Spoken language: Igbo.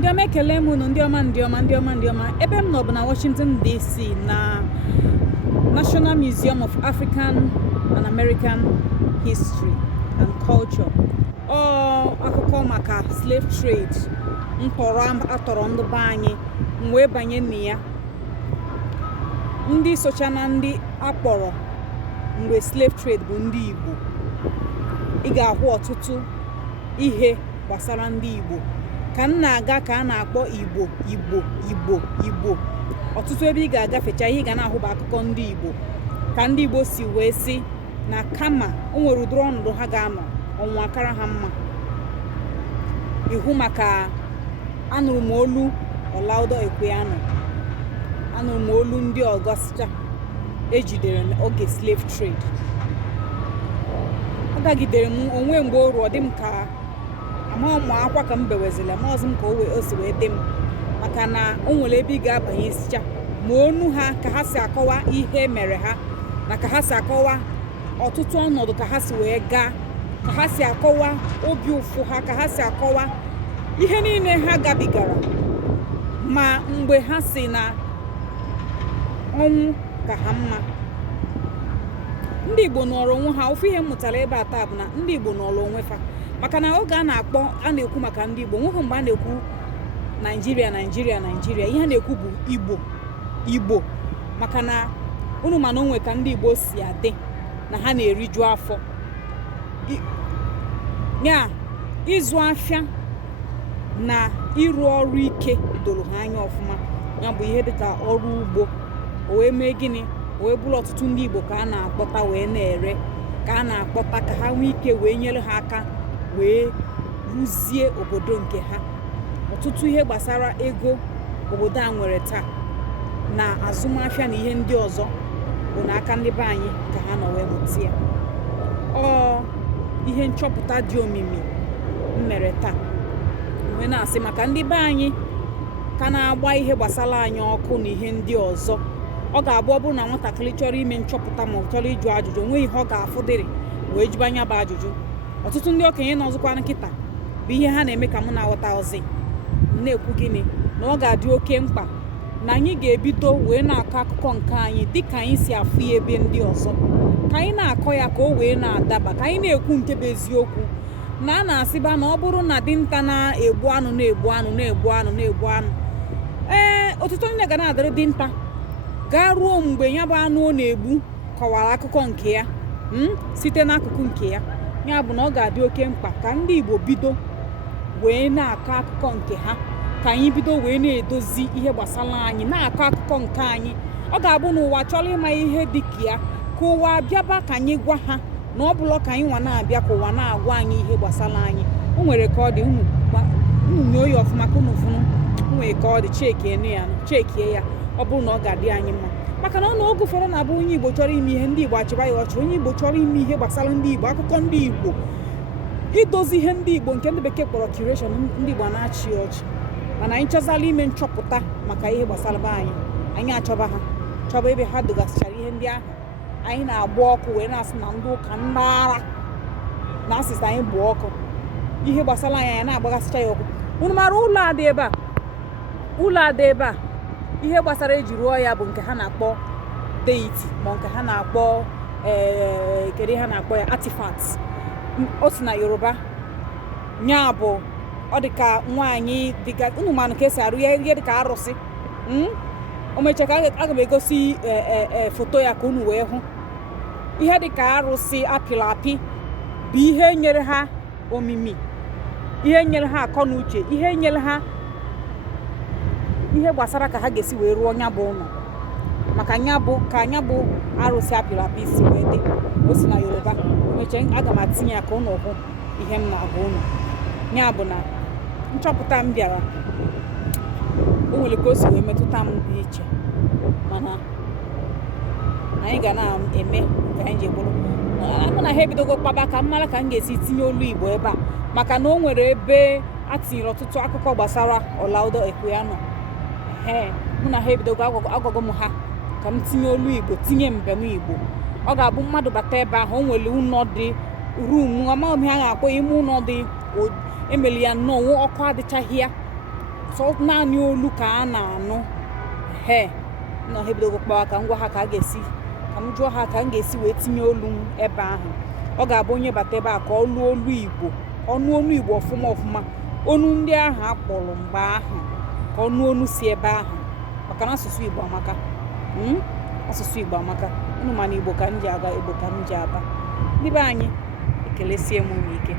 Ndị ọma ekele m unu, ndị ọma ebe m nọ bụ na Washington DC na National Museum of African and American History and Culture. Akụkọ maka slave trade atọrọ ndị be anyị wee banye na ya. Ndị socha na ndị akpọrọ mgbe slave trade bụ ndị Igbo. Ị ga-ahụ ọtụtụ ihe gbasara ndị Igbo ka m na-aga ka a na-akpọ Igbo. Ọtụtụ ebe ị ga-agafecha ihe ị ga na-ahụ bụ akụkọ ndị Igbo, ka ndị Igbo si wee sị na kama o nwere ụdịrị ọnọdụ ha ga-anọ ọnwụ akara ha mma. Ihu maka anụrụ m olu Ọlaudo Equiano, anụrụ m olu ndị Ọgọsta ejidere n'oge slave trade. Ọ dagidere m onwe mgbe o ruo dị m ka ama akwa ka m bewezila maọzụ m ka o si wee dị m, maka na o nwere ebe ị ga-abanye sicha ma onu ha ka ha si akọwa ihe mere ha, na ka ha si akọwa ọtụtụ ọnọdụ ka ha si wee gaa, ka ha si akọwa obi ụfụ ha, ka ha si akọwa ihe niile ha gabigara, ma mgbe ha si na ọnwụ ka ha mma. Ndị Igbo nọrọ onwe ha. Ofu ihe m mụtara ebe a taa bụ na ndị Igbo nọrọ onwe fa, maka na oge a na-ekwu maka ndị Igbo, nweghị mgbe a na-ekwu Naijiria, ihe a na-ekwu bụ Igbo, maka na unu ma na onwe ka ndị Igbo si adị, na ha na-eriju afọ. Ya ịzụ afịa na ịrụ ọrụ ike doro ha anya ọfụma. Ya bụ ihe dịka ọrụ ugbo, o wee mee gịnị, o wee bụrụ ọtụtụ ndị Igbo ka a na-akpọta wee na-ere, ka a na-akpọta ka ha nwee ike wee nyere ha aka wee rụzie obodo nke ha. Ọtụtụ ihe gbasara ego obodo a nwere taa na azụmahịa na ihe ndị ọzọ bụ n'aka ndị be anyị ka ha nọ wee mụta ya. Ihe nchọpụta dị omimi m mere taa wee na-asị maka ndị be anyị ka na-agba ihe gbasara anyị ọkụ na ihe ndị ọzọ. Ọ ga-abụ ọ bụrụ na nwatakịrị chọrọ ime nchọpụta ma ọ chọrọ ịjụ ajụjụ, onweghị ihe ọ ga-afụdịrị wee jụba anya bụ ajụjụ. Ọtụtụ ndị okenye nọzụkwa nkịta bụ ihe ha na-eme ka mụ na-aghọta ozi na-ekwu gịnị, na ọ ga-adị oke mkpa na anyị ga-ebido wee na-akọ akụkọ nke anyị dịka anyị si afụ ya ebe ndị ọzọ, ka anyị na-akọ ya ka o wee na-adaba, ka anyị na-ekwu nke bụ eziokwu. Na a na-asịba na ọ bụrụ na dinta na-egbu anụ ọtụtụ ndị ga na-adịrị dinta gaa ruo mgbe ya bụ anụ ọ na-egbu kọwara akụkọ nke ya site n'akụkụ nke ya. Ya bụ na ọ ga-adị oke mkpa ka ndị Igbo bido wee na-akọ akụkọ nke ha, ka anyị bido wee na-edozi ihe gbasara anyị, na-akọ akụkọ nke anyị. Ọ ga-abụ n'ụwa chọrọ ịma ihe dị ka ya, ka ụwa bịaba ka anyị gwa ha, na ọ bụla ka anyị nwa na-abịa ka ụwa na-agwa anyị ihe gbasara anyị. O nwere ka ọ dị unu nye oyi ọfụma ka unu fụnụ, o nwere ka ọ dị chekie ya, ọ bụrụ na ọ ga-adị anyị mma. Maka na ọ na oge ụfọdụ na-abụ onye Igbo chọrọ ime ihe, ndị Igbo achịba ya ọchị. Onye Igbo chọrọ ime ihe gbasara ndị Igbo, akụkọ ndị Igbo, idozi ihe ndị Igbo nke ndị bekee kpọrọ curation, ndị Igbo na-achị ọchị. Mana anyị chọzala ime nchọpụta maka ihe gbasara be anyị achọba ha, chọba ebe ha dogasịchara ihe ndị ahụ. Anyị na-agba ọkụ wee na-asị na ndị ụka ndị ara na asịsa anyị bụ ọkụ ihe gbasara anyị na-agbagasịcha ya ọkụ. Unu mara ụlọ a dị ebe a, ihe gbasara eji rụọ ya bụ nke ha na-akpọ deity, ma nke ha na-akpọ kedu ha na-akpọ ya, artifacts. O si na Yoruba. Nya bụ ọ dịka nwaanyị dịka unu manụ ka esi arụ ya, ihe dịka arụsị. O mechaa ka aga m egosi foto ya ka unu wee hụ. Ihe dịka arụsị apịrị apị bụ ihe nyere ha omimi, ihe nyere ha akọ na uche, ihe nyere ha ihe gbasara ka ha ga-esi wee rụọ nya bụ ụlọ. Maka nya bụ arụsị apịrị apị si wee dị. O si na Yoruba. O mechaa aga m atinye ya ka unu hụ ihe m na-agwa unu. Ya bụ na nchọpụta m bịara, o nwere ka o si wee metụta m dị iche, mana anyị ga na-eme ka anyị ji bụrụ. Mụ na ha ebidogo kpaba ka m mara ka m ga-esi tinye olu Igbo ebe a, maka na o nwere ebe a tinyere ọtụtụ akụkọ gbasara Ọlaudo Equiano. Mụ na ha ebidogo agwago m ha ka m tinye olu Igbo, tinye mbem Igbo. Ọ ga-abụ mmadụ bata ebe ahụ, o nwere ụlọ dị rum, amaghị m ha ga-akpọ ime ụlọ dị emeli ya nnọọ ọkụ adịchaghị ya. sọ naanị olu ka a na-anụ nọ ha ebidogo kpawa ka m gwa ha ka a ga-esi ka m jụọ ha ka m ga-esi wee tinye olu m ebe ahụ. Ọ ga-abụ onye bata ebe a ka ọ lụọ olu Igbo, ọnụ olu Igbo ọfụma onu ndị ahụ akpọrọ mgbe ahụ ka ọnụ olu si ebe ahụ, maka na asụsụ Igbo amaka. Asụsụ Igbo amaka, unu ma na Igbo ka m ji aga, Igbo ka m ji aba. Ndị be anyị, ekelesie m unu ike.